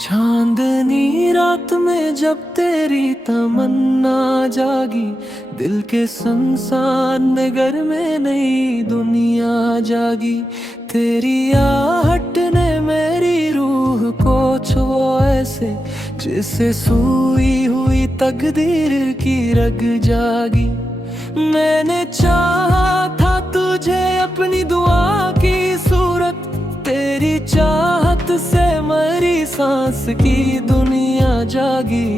चांदनी रात में जब तेरी तमन्ना जागी, दिल के संसार नगर में नई दुनिया जागी। तेरी आहट ने मेरी रूह को छुआ ऐसे, जिसे सूई हुई तकदीर की रग जागी। मैंने चाहा था तुझे अपनी दुआ की सूरत, तेरी चाहत से मरी सांस की दुनिया जागी।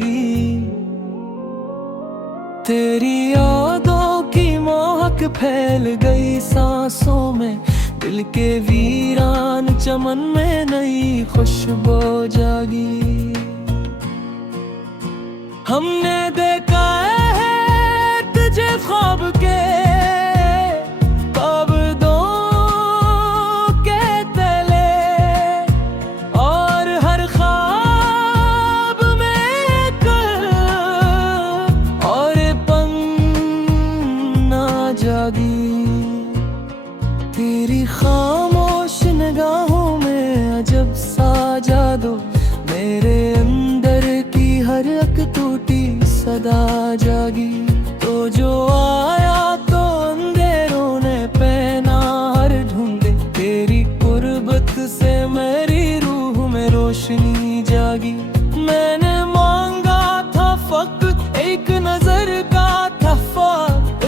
तेरी यादों की महक फैल गई सांसों में, दिल के वीरान चमन में नई खुशबू जागी। हमने देखा है तुझे ख्वाब के जागी। तेरी खामोश निगाहों में अजब सा जादू, मेरे अंदर की हर एक टूटी सदा जागी। तो जो आया तो अंधेरों ने पहना हर ढूंढे, तेरी कुर्बत से मेरी रूह में रोशनी जागी। मैंने मांगा था फकत एक नजर का तहफा,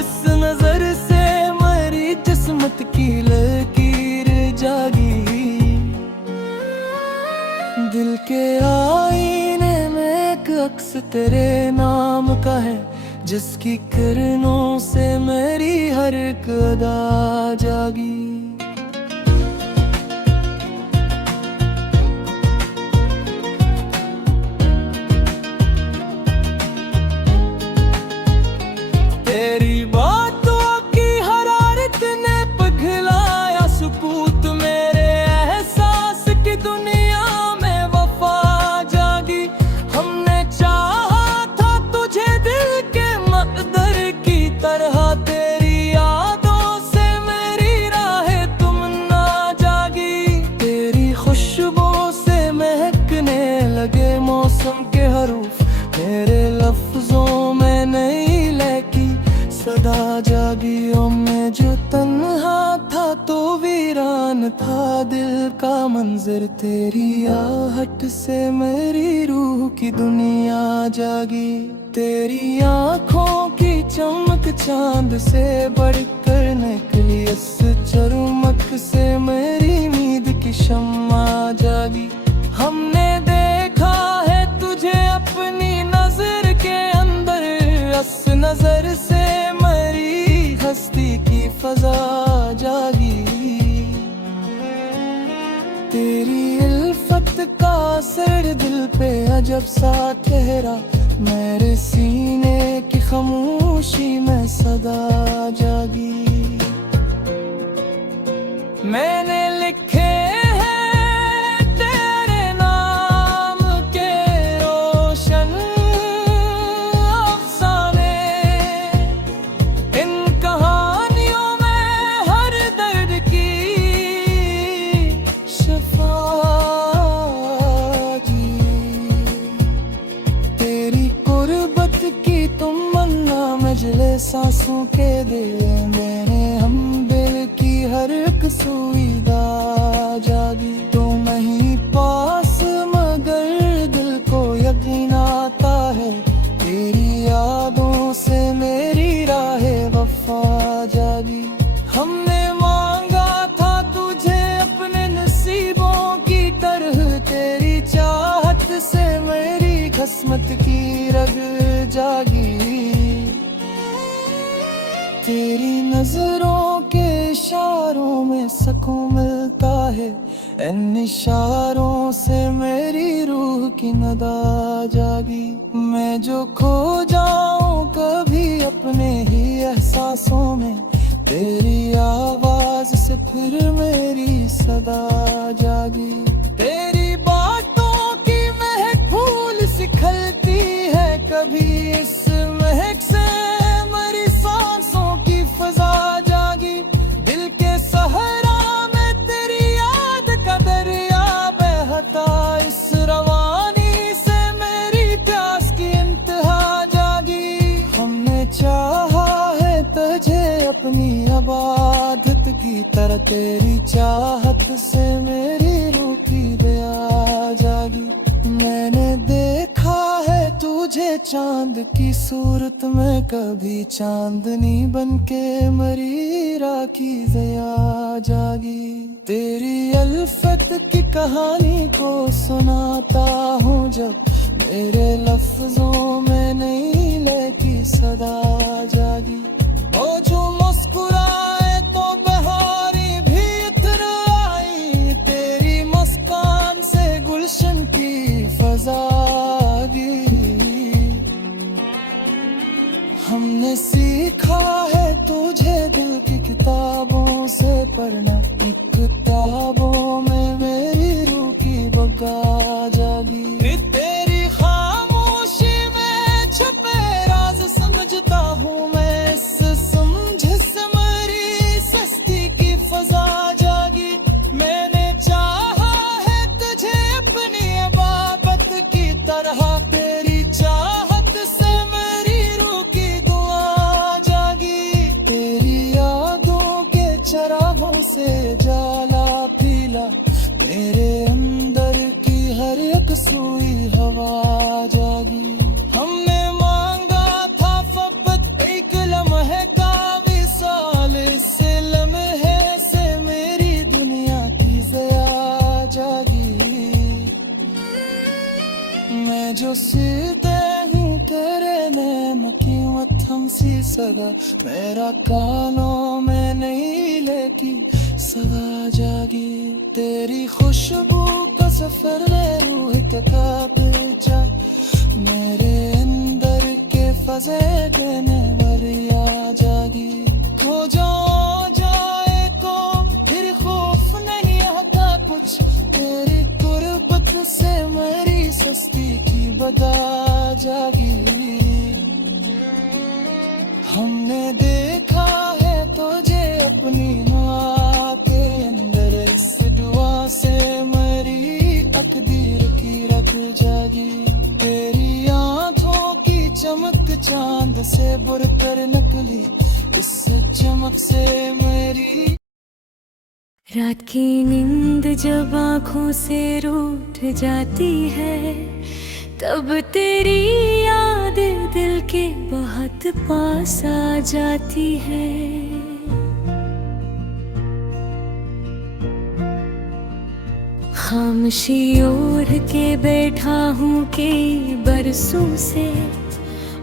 इस नजर से मेरी किस्मत की लकीर जागी। दिल के आईने में एक अक्स तेरे नाम का है, जिसकी किरणों से मेरी हर एक अदा जागी। तेरी बातों की हरारत ने पिघलाया सुकूत, मेरे एहसास की दुनिया में वफा जागी। हमने चाहा था तुझे दिल के मकदर की तरह, तेरी यादों से मेरी राहें तुमन्ना जागी। तेरी खुशबू से महकने लगे मौसम के हरूफ, मेरे लफ्जों में नई सदा जागी। और मैं जो तन्हा था तो वीरान था दिल का मंजर, तेरी आहट से मेरी रूह की दुनिया जागी। तेरी आँखों की चमक चांद से बढ़कर निकली, इस चमक से मेरी उम्मीद की शम्मा जागी। हमने देखा है तुझे अपनी नजर के अंदर, इस नजर से मेरी हस्ती की फजा जागी। तेरी इल्फत का असर दिल पे अजब सा ठहरा, मेरे सीने की खामोशी में सदा जागी। मैंने लिखे मजले सांसों के दे मेरे हम दिल की हर एक सुईदा जागी। तुम ही पास मगर दिल को यकीन आता है, तेरी यादों से मेरी राहे वफा जागी। हमने मांगा था तुझे अपने नसीबों की तरह, तेरी चाहत से मेरी किस्मत की रग जागी। तेरी नजरों के इशारों में सुकून मिलता है, इन इशारों से मेरी रूह की नदा जागी। मैं जो खो जाऊं कभी अपने ही एहसासों में, तेरी आवाज से फिर मेरी सदा जागी। तेरी बातों की महक फूल सी खिलती है, कभी इस महक से मेरी सांसों की फजा जागी। दिल के सहरा में की तरह तेरी चाहत से मेरी रूह की दया जागी। मैंने देखा है तुझे चांद की सूरत में, कभी चांदनी बनके मरी राखी दया जागी। तेरी अल्फत की कहानी को सुनाता हूँ जब मेरे लफ्जों में नहीं लेकी सदा जागी। ओ जो मुस्कुराए तो बहारी भी इतर आई, तेरी मुस्कान से गुलशन की फजागी। हमने सीखा है तुझे दिल की किताबों से पढ़ना, किताबों में मेरी रूह की बगा जागी। तेरी खामोशी में छुपे राज समझता हूँ मैं, इस समझ से मेरी सस्ती की फजा जागी। मैंने चाहा है तुझे अपनी इबादत की तरह, तेरी चाहत से मेरी रूह की दुआ जागी। तेरी यादों के चरागों से जाला पीला, मेरे अंदर की हर एक सुई हवा जागी। हमने मांगा था फकत एक लम्हे का विसाल, इस लम्हे से मेरी दुनिया की ज़या जागी। मैं जो सीते हूँ तेरे नैन की मत्थम सी सगा, मेरा कानों में नहीं लेकी सदा जागी। तेरी खुशबू का सफर रूह का पीछा, मेरे अंदर के फजे देने वरिया जागी। हो जाए तो फिर खौफ नहीं आता कुछ, तेरी गुर्बत से मेरी सस्ती की बदा जागी। हमने देखा है तुझे अपनी माँ के अंदर, इस दुआ से मेरी तकदीर की रख जागी। तेरी आँखों की चमक चांद से बुरकर निकली, इस चमक से मेरी। रात की नींद जब आँखों से रूठ जाती है, तब तेरी याद दिल के बहुत पास आ जाती है। खामोशी ओढ़ के बैठा हूँ कई बरसों से,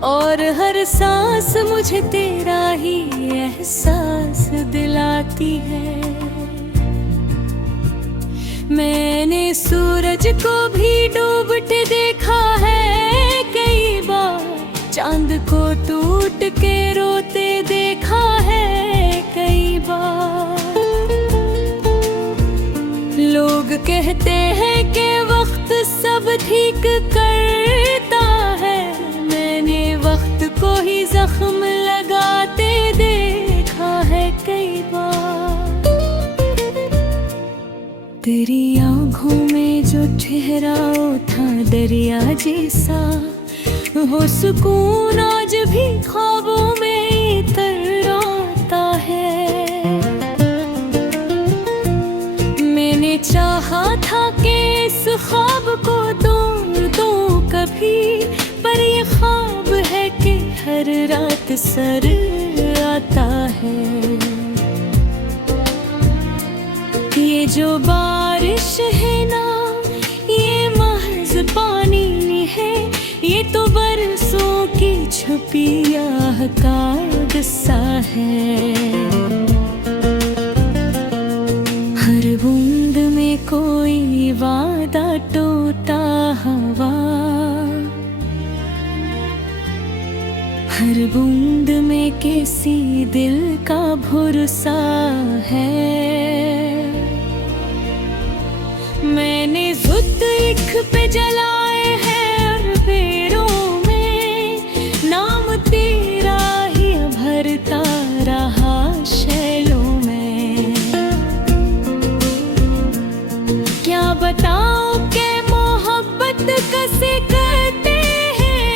और हर सांस मुझे तेरा ही एहसास दिलाती है। मैंने सूरज को भी डूबते देखा है कई बार, चांद को टूट के रोते देखा है कई बार। लोग कहते हैं कि वक्त सब ठीक करता है, मैंने वक्त को ही जख्म लगाते देखा है कई बार। तेरी आँखों में जो ठहराव था दरिया जैसा, हो सुकून आज भी ख्वाबों में इतराता है। मैंने चाहा था कि इस ख्वाब को तोड़ दूं कभी, पर ये ख्वाब है कि हर रात सर आता है। ये जो बारिश है ना, ये महज पानी है, ये तो बरसों की छुपी आह का किस्सा है। हर बूंद में कोई वादा टूटा हवा, हर बूंद में किसी दिल का भरोसा है। मैंने ज़ुद इख पे जलाए हैं और पैरों में, नाम तेरा ही भरता रहा शैलों में। क्या बताऊं कि मोहब्बत कैसे करते हैं,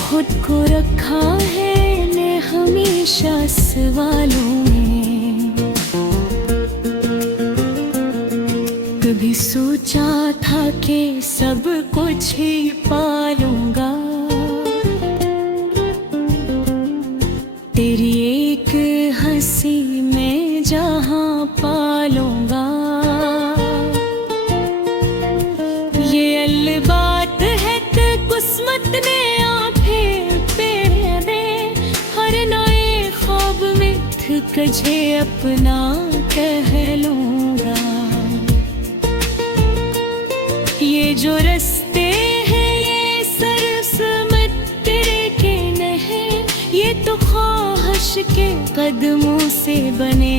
खुद को रखा है ने हमेशा हमेशा सवालों में। कभी सोचा था कि सब कुछ ही पालूंगा, तेरी एक हंसी में जहां पालूंगा। ये अलबात है कि किस्मत ने आंखें फेर दे, हर नए ख्वाब में तुझे अपना कह लूंगा। ये जो रास्ते हैं ये सरसमत तेरे के नहीं, ये तो ख्वाहिश के कदमों से बने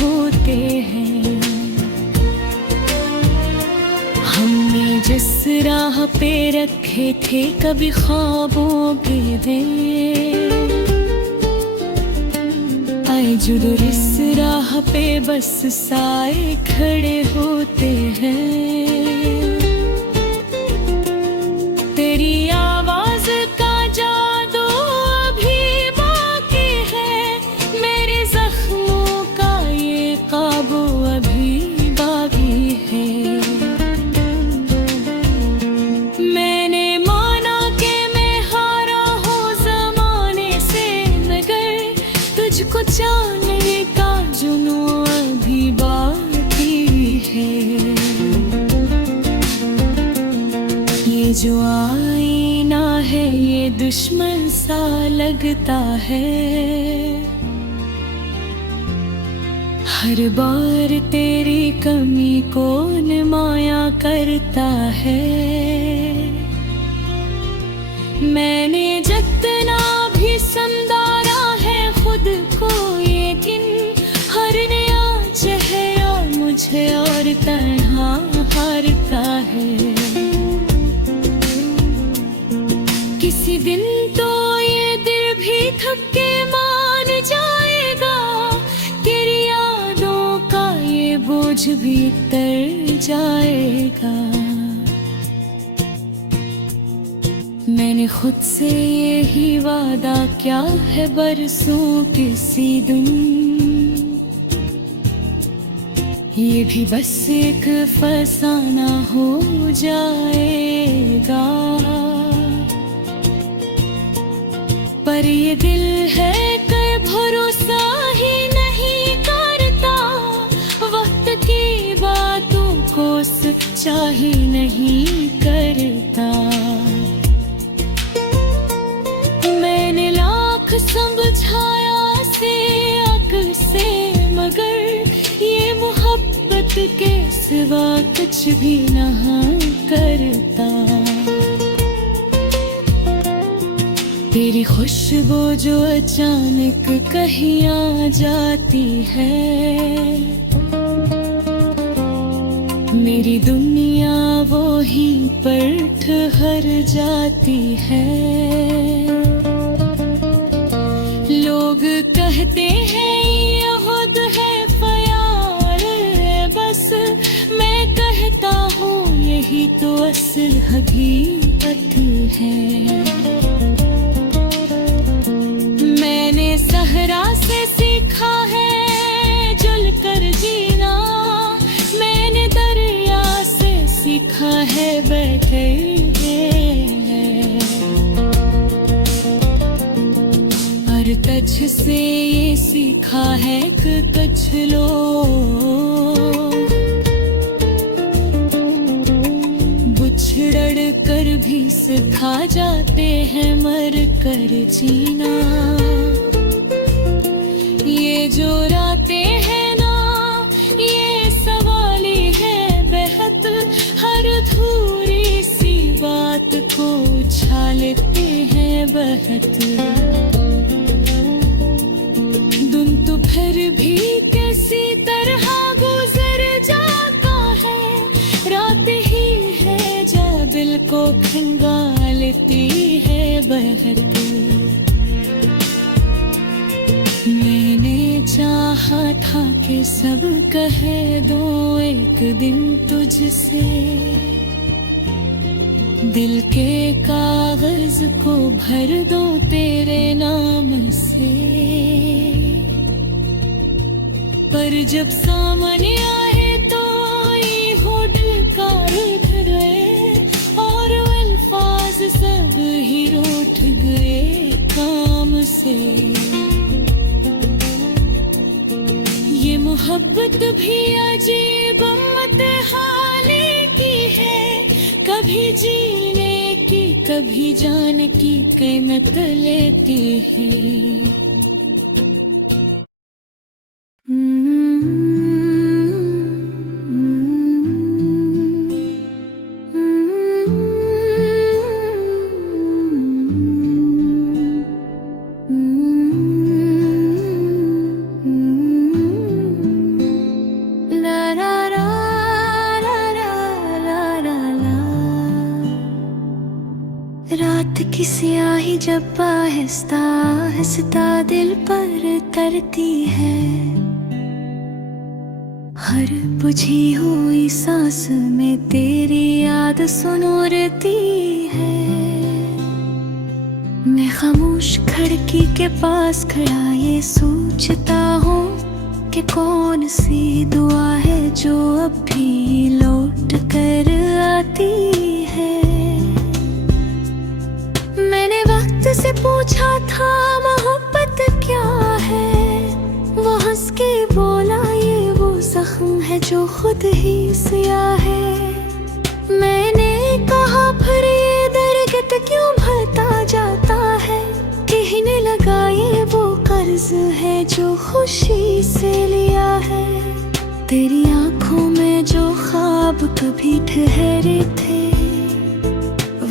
होते हैं। हमने जिस राह पे रखे थे कभी ख्वाबों के दिन, आए जुदूर इस राह पे बस साए खड़े होते हैं। तेरी आवाज का जादू अभी बाकी है, मेरे जख्मों का ये काबू अभी बाकी है। मैंने माना कि मैं हारा हूँ जमाने से, मगर तुझको चाहने का जुनून अभी बाकी है। ये जो आईना है ये दुश्मन सा लगता है, हर बार तेरी कमी को नुमाया करता है। मैंने जितना भी संदारा है खुद को ये दिन, हर नया चेहरा मुझे और तन्हा हारता है। किसी दिन तो ये दिल भी थक के मान जाएगा, तेरी यादों का ये बोझ भी उतर जाएगा। मैंने खुद से यही वादा किया है बरसों किसी दिन, ये भी बस एक फसाना हो जाएगा। पर ये दिल है कि भरोसा ही नहीं करता, वक्त की बातों को सच्चा ही नहीं करता। मैंने लाख समझाया से अक्ल से, मगर ये मोहब्बत के सिवा कुछ भी नहीं करता। तेरी खुशबू जो अचानक कहीं आ जाती है, मेरी दुनिया वो ही पर ठहर जाती है। लोग कहते हैं ये खुद है ख्याल है बस, मैं कहता हूँ यही तो असल हकीकत है। मैंने सहरा से सीखा है जुल कर जीना, मैंने दरिया से सीखा है बैठे और तुझ से ये सीखा है कि कुछ लोग बुछड़ कर भी सिखा जाते हैं मर कर जीना। ये जो रातें हैं ना ये सवाली है बेहद, हर अधूरी सी बात को उछालते हैं बहत। दिन तो फिर भी किसी तरह गुजर जाता है, रात ही है जा दिल को खंगालती है बहत। मैंने चाहा था कि सब कह दो एक दिन तुझसे, दिल के कागज को भर दो तेरे नाम से, पर जब सामने आए तो ये होठ कार गए और अल्फाज सब ही रूठ गए काम से। ये मोहब्बत भी अजीब मतहाली की है, कभी जीने की कभी जाने की कीमत लेती है। रात की स्याही जब आहिस्ता आहिस्ता दिल पर तरती है, हर बुझी हुई सांस में तेरी याद सुनूरती है। मैं खामोश खिड़की के पास खड़ा ये सोचता हूँ कि कौन सी दुआ है जो अब भी लौट कर आती है। मैंने वक्त से पूछा था मोहब्बत क्या है, वो हंस के बोला ये वो जख्म है जो खुद ही सिया है। मैंने कहा फिर ये दर्द क्यों भरता जाता है, कहने लगा ये वो कर्ज है जो खुशी से लिया है। तेरी आंखों में जो ख्वाब कभी ठहरे थे,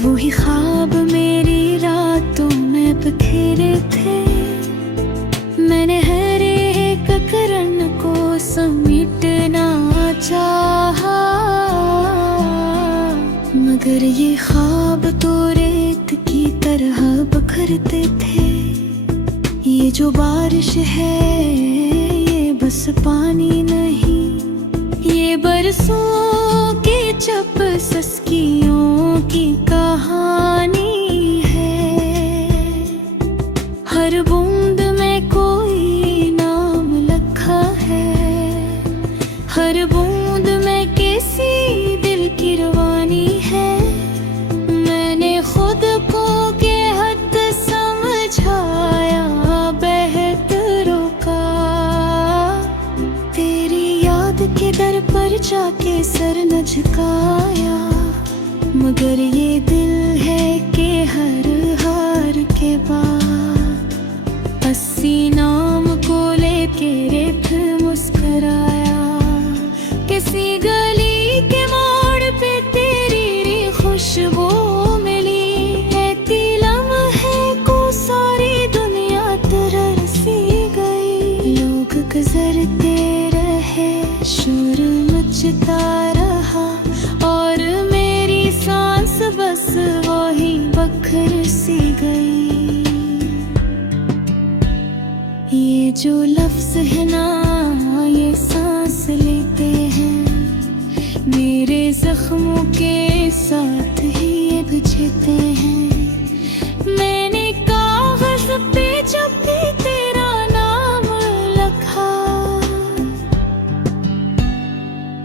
वही ख्वाब मेरी रातों में बखेरे थे। मैंने हर एक करन को समेटना चाहा, मगर ये ख्वाब तो रेत की तरह बिखरते थे। ये जो बारिश है ये बस पानी नहीं, ये बरसों की चप सस्कियों की कहानी है। हर बूंद में कोई नाम लिखा है, हर बूंद में किसी दिल की रवानी है। मैंने खुद को के हद समझाया बेहतरों का, तेरी याद के दर पर जाके सर न झुकाया। मगर ये दिल है कि हर हार के बाद 80 नाम को लेके रे फिर मुस्कुराया। किसी गली के मोड़ पे तेरी खुशबू मिली, ऐसी लम्हे को सारी दुनिया तरसी गई। लोग गुजरते रहे, शोर मचता रहा और मेरी सांस बस वही बखर सी गई। ये जो लफ्ज है ना ये सांस लेते हैं, मेरे जख्मों के साथ ही ये बुझते हैं। मैंने कागज पे जब भी तेरा नाम लिखा,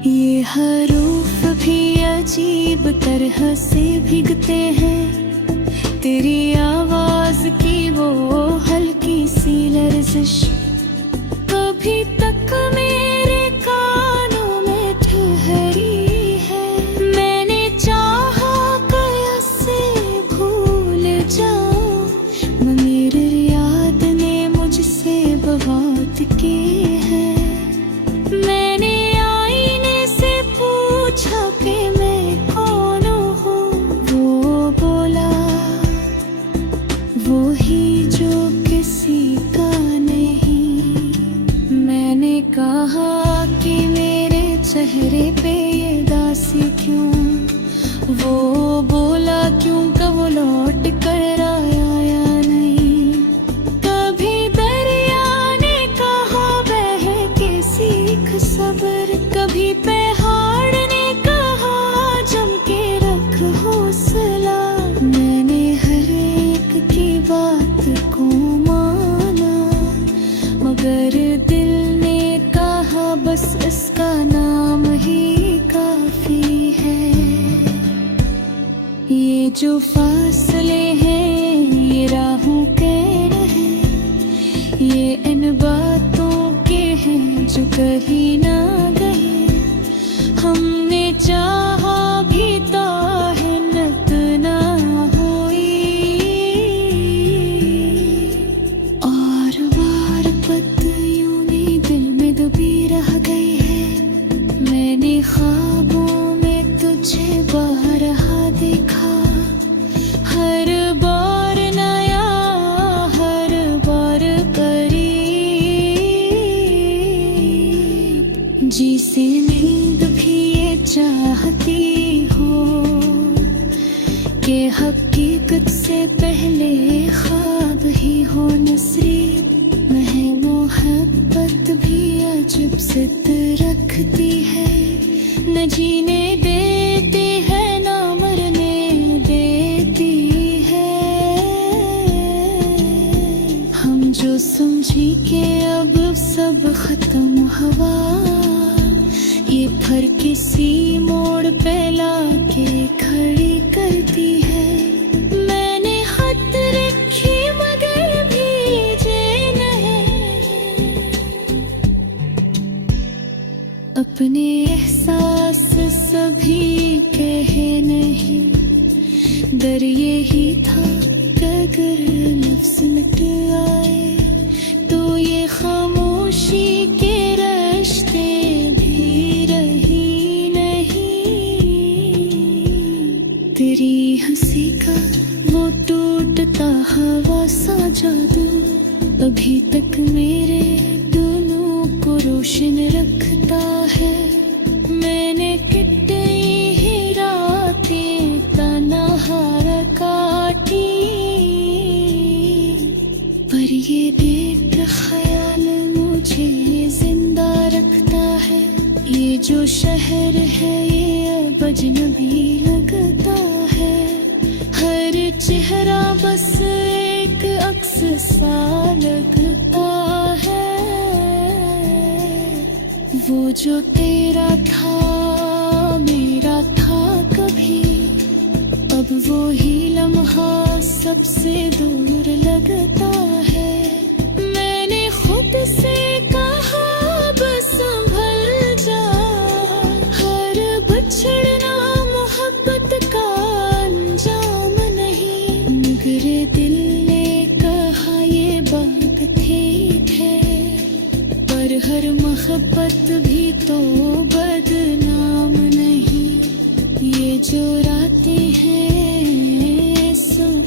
ये हरूफ भी अजीब तरह से भीगते हैं। तेरी आवाज की वो हल्की सी लर्जिश कभी तक मेरे कानों में ठहरी है। मैंने चाहा कैसे भूल जाऊं, मगर याद ने मुझसे बहुत की है। मैंने आईने से पूछा कि मैं कौन हूँ, वो बोला वो ही जो किसी का नहीं। मैंने कहा कि मेरे चेहरे पे ये दासी क्यों, वो बोला क्यों कब लौट कर आया या नहीं। कभी दरिया ने कहा बह के सीख सब्र, कभी पहाड़ ने कहा जम के रख हौसला। मगर दिल ने कहा बस इसका नाम ही काफी है। ये जो फासले हैं ये राहों के हैं, ये इन बातों के हैं जो कहीं ना गए। हमने चाहा भी तो हिम्मत ना हुई, और बार पत्तियों ने दिल में दबी रह गई है। मैंने ख्वाबों में तुझे बारहा देखा, हर बार नया हर बार करीब। जी से नींद भी ये चाहती हो कि हकीकत से पहले ख्वाब ही हो नसीब। महे मोहब्बत भी अजब सिद्ध रखती है, न जीने देती है न मरने देती है। हम जो समझी के अब सब खत्म हुआ, ये फर किसी मोड़ पे लाके खड़ी करती है। मैंने हाथ रखी मगर भीजे नहीं, अपने एहसास सभी कहे नहीं। डर यही था कि अगर लफ्ज़ मिट आए तो ये खामोशी के रिश्ते भी रही नहीं। तेरी हंसी का वो टूटता हवा सा जादू अभी तक मेरे दोनों को रोशन रखता है। मैंने कितनी ही रातें तन्हाई काटी, पर ये एक ख्याल मुझे जिंदा रखता है। ये जो शहर है ये अब अजनबी लगता है, हर चेहरा बस एक अक्स सा लगता है। वो जो तेरा था मेरा था कभी, अब वो ही लम्हा सबसे दूर लगता है। मैंने खुद से कहा बस संभल जा, हर बिछड़ना मोहब्बत का अंजाम नहीं। मगर दिल ने कहा ये बात ठीक है, पर हर मोहब्बत भी तो बदनाम नहीं। ये जो रातें हैं सब